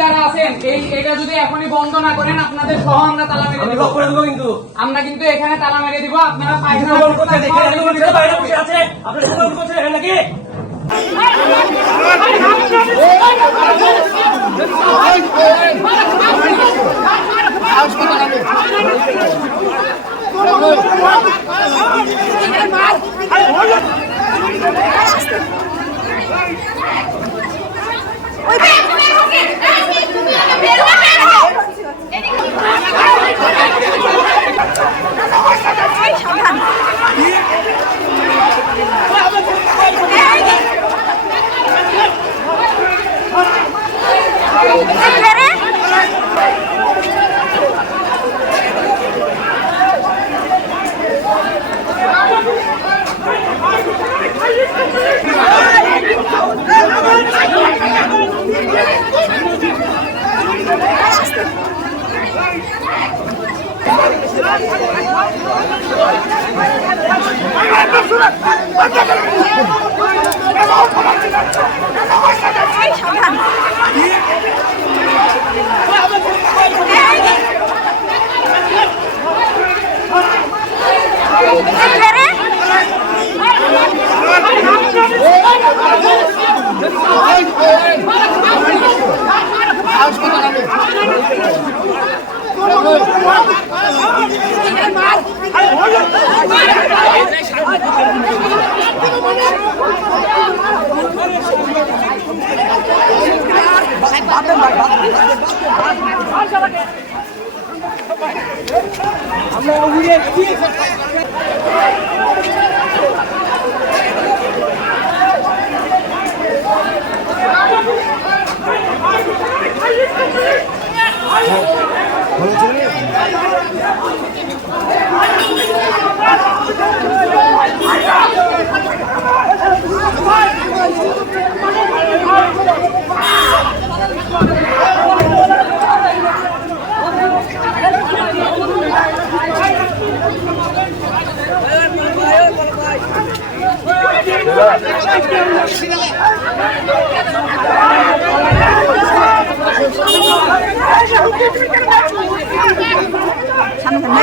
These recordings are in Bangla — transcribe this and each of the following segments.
যারা আছেন এটা যদি এখনই বন্ধ না করেন আপনাদের সহ আমরা তালা মেরে দিব কিন্তু আমরা কিন্তু এখানে তালা মেরে দিব আপনারা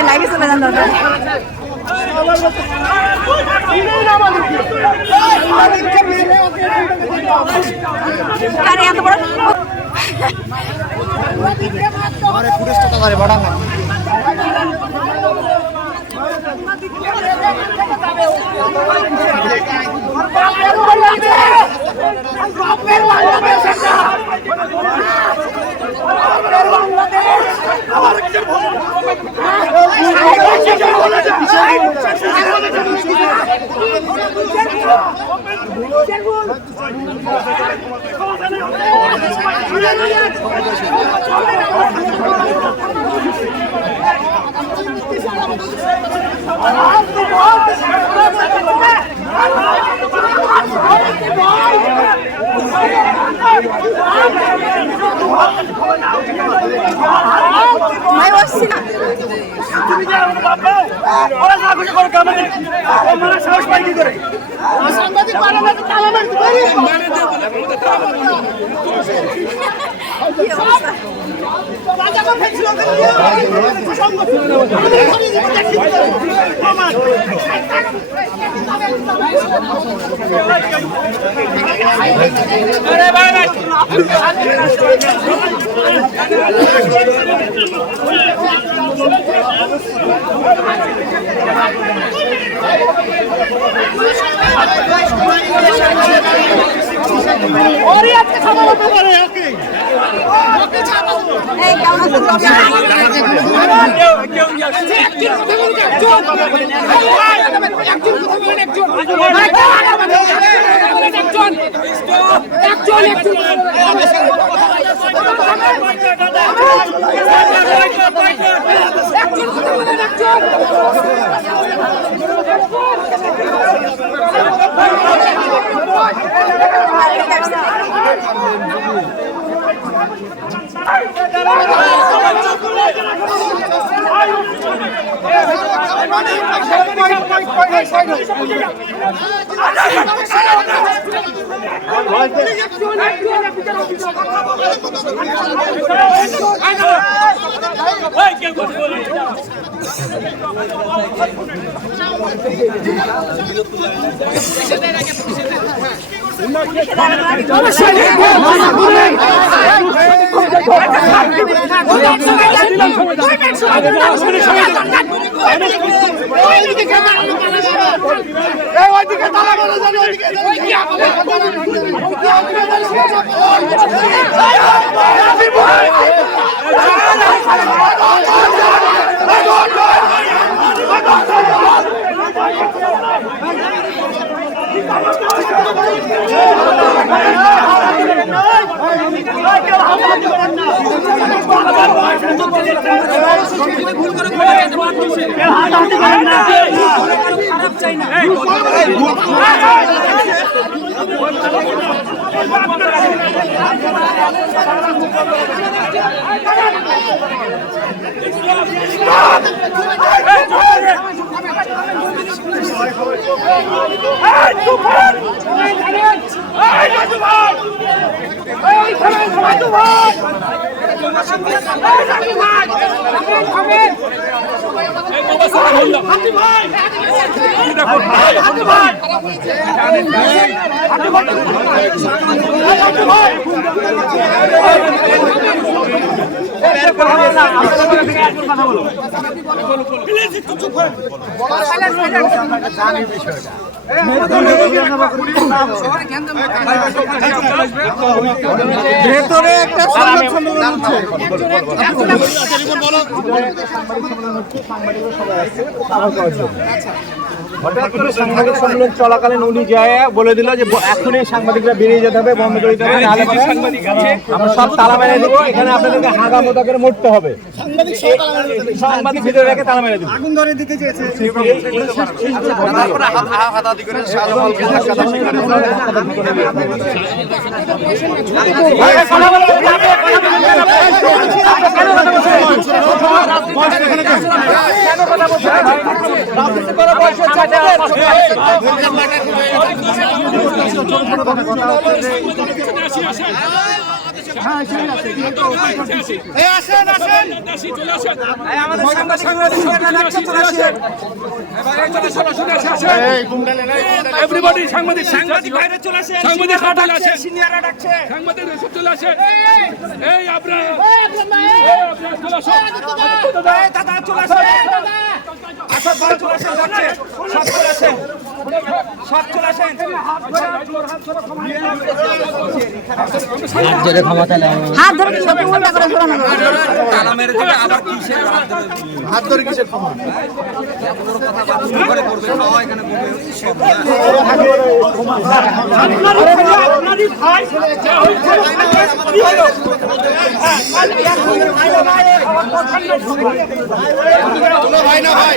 লাইভে চলে যান দাদা এত বড় সাহস পাই কি করে সাংবাদিক ভেতরে একটা সংবাদ সম্মেলন হঠাৎ করে সাংবাদিক সম্মেলন চলাকালীন উনি যায় বলে দিল যে এখনই সাংবাদিকরা বেরিয়ে যেতে হবে, বন্ধ করে দিতে হবে, নাহলে আমরা সব তালা মেরে দেবো, এখানে আপনাদেরকে হাগা মোটা করে মরতে হবে। সাংবাদিক ভিতরে রেখে তালা মেরে দেবো। আগুন ধরে দিতে চেয়েছে। এভরিবডি সাংবাদিক বাইরে চলে আসেন, সাংবাদিক ডাকছে, সিনিয়ররা ডাকছে, সাংবাদিক চলে আসেন। এই আপনারা চলে আসেন, দাদা চলে আসেন, আচ্ছা ভাই চলে আসেন, যাচ্ছে সব চলে আসেন, সব চলে আসেন। হাত ধরে সব উল্টা করে ঘোরানো তালা মেরে দেবে আবার কিসের হাত ধরে কিসের ক্ষমা? এত বড় কথা বাদ করে করবে খাওয়া এখানে বলবে সব আপনারই ভাই যা হয়েছে কি হলো? ভাই না ভাই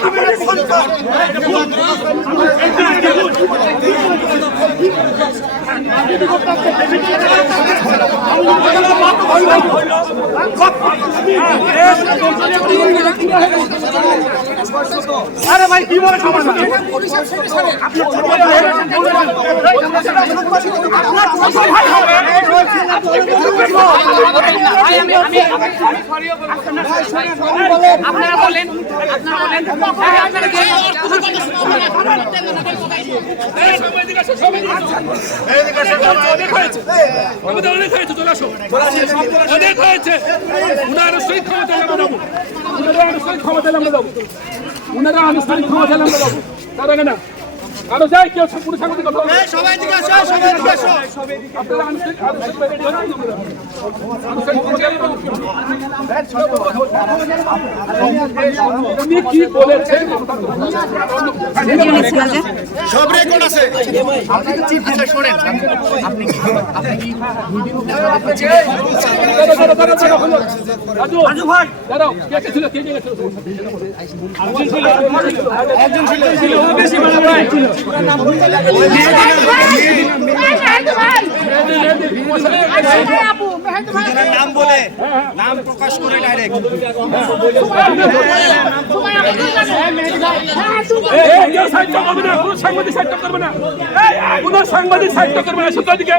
আরে ভাই কি বলে ক্ষমা আপনারা বলেন অনেক হয়েছে, চলে আসো, অনেক হয়েছে। উনার আনুষ্ঠানিক ক্ষমতা আমরা দেবো, উনারা আনুষ্ঠানিক ক্ষমতা আমরা দেবো, উনারা আনুষ্ঠানিক ক্ষমতা আমরা দেবো। তার আগে না আরো যাই কেউ পুরো সাংবাদিক সবাই দিকে আসো, সবাই দিকে আসো। আপনারা আনুষ্ঠানিক উনি কি বলেছেন সব রেকর্ড আছে। আপনি তো চিফ গেস্ট, শোনেন রাজু ভাই দাঁড়াও, কে কে ছিল, কে কে ছিল? একজন ছিল, বেশি ভালো ভাই ছিল। নাম বলে নাম প্রকাশ করে ডাইরেক্ট সাংবাদিক সাহিত্য করবে না সূত্র দিকে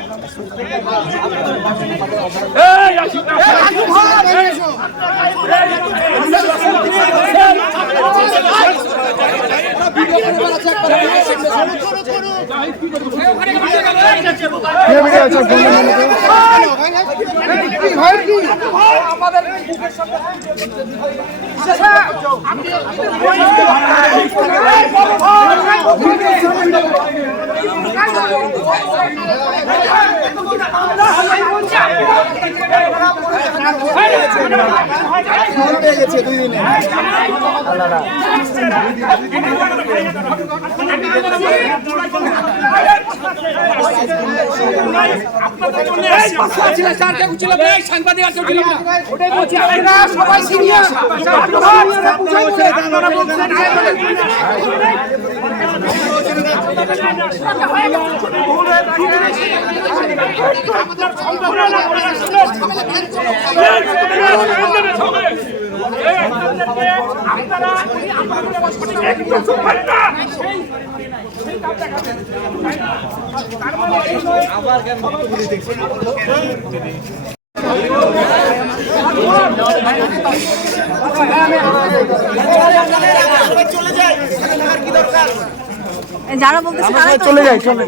যারা বলতেছে তারা চলে যায় চলে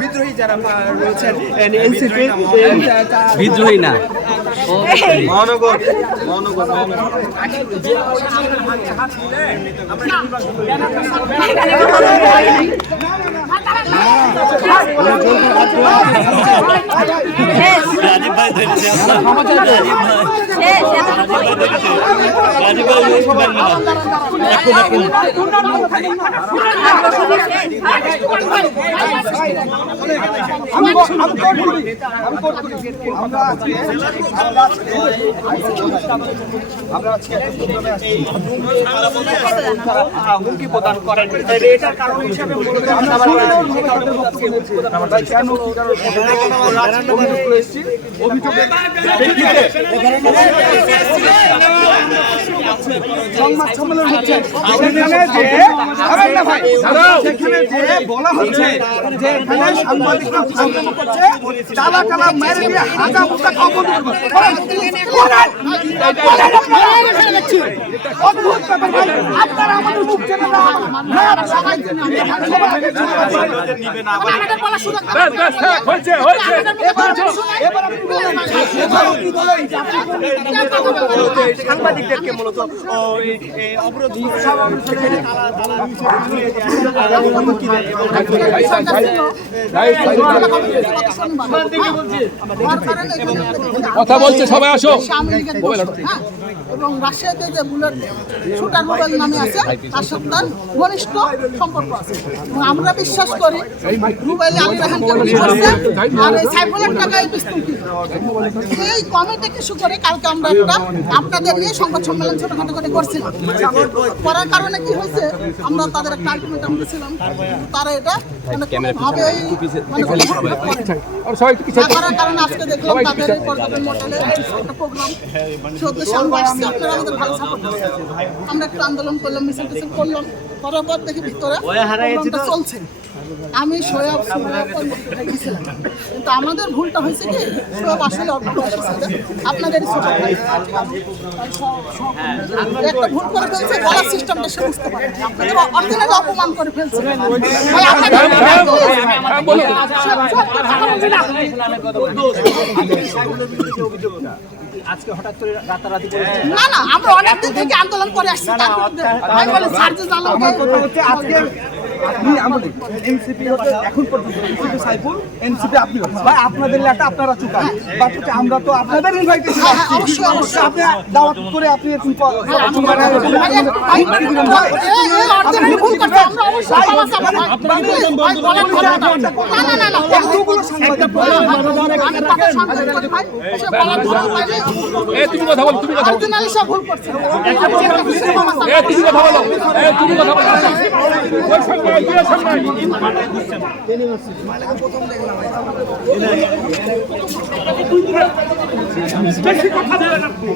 বিদ্রোহী যারা রয়েছেন এনসিপির বিদ্রোহী না মহানগর রাজীব ভাই ধরেছে হুমকি প্রদান করেন এটার কারণ হিসাবে সংবাদ সম্মেলন হচ্ছে সেখানে যে বলা হচ্ছে যে এখানে সাংবাদিকরা সংগ্রাম করছে চালা চালা মেরে দিয়ে হাজা মুখা অবরোধ অদ্ভুত ব্যাপার ভাই আপনারা আমাদের মুখ চেনে না সাংবাদিকদেরকে মূলত অবরোধ কথা বলছে সবাই আসো এবং রাশিয়াতে যে বুলেট শুটার মোবাইল নামে আছে তার সাথে তার ঘনিষ্ঠ সম্পর্ক আছে এবং আমরা বিশ্বাস করি মোবাইলে আলী রাহানকে গুলি করছে আর এই সাইফুলের টাকায় পিস্তল এই কমিটি কিছু করে কালকে আমরা একটা আপনাদের নিয়ে সংবাদ সম্মেলন ছোটখাটো করে করছিলাম করার কারণে কি হয়েছে আমরা তাদের একটা আলটিমেটাম দিয়েছিলাম তারা এটা মানে কোনোভাবে করার কারণে আজকে দেখলাম তাদের এই পর্যটন মডেলে একটা প্রোগ্রাম সদ্য আমরা আসছি আপনারা আমাদের ভালো সাপোর্ট করছেন আমরা একটু আন্দোলন করলাম মিছিল টিছিল করলাম করার পর দেখি ভিতরে প্রোগ্রামটা চলছে আমি সোয়াব গেছিলাম কিন্তু আমাদের ভুলটা হয়েছে কি সোয়াব আসলে আপনাদের একটা ভুল করে ফেলছে বলার সিস্টেমটা সে বুঝতে পারে আপনাদের অর্থনীতি অপমান করে ফেলছে আজকে হঠাৎ করে রাতারাতি না না আমরা অনেকদিন থেকে আন্দোলন করে আসছি আমি বলি চার্জেস আজকে আপনি আমাদের এনসিপি হচ্ছে এখন পর্যন্ত এনসিপি সাইফুল এনসিপি আপনি ভাই আপনাদের লেটা আপনারা চুকান বাট হচ্ছে আমরা তো আপনাদের ইনভাইটেশন আসছি অবশ্যই আপনি দাওয়াত করে আপনি এরকম তুমি কথা বলো তুমি কথা বলো ভুল করছে তুমি কথা বলো তুমি কথা বলো ওই সামনে ওই সামনে বেশি কথা বলেন আপনি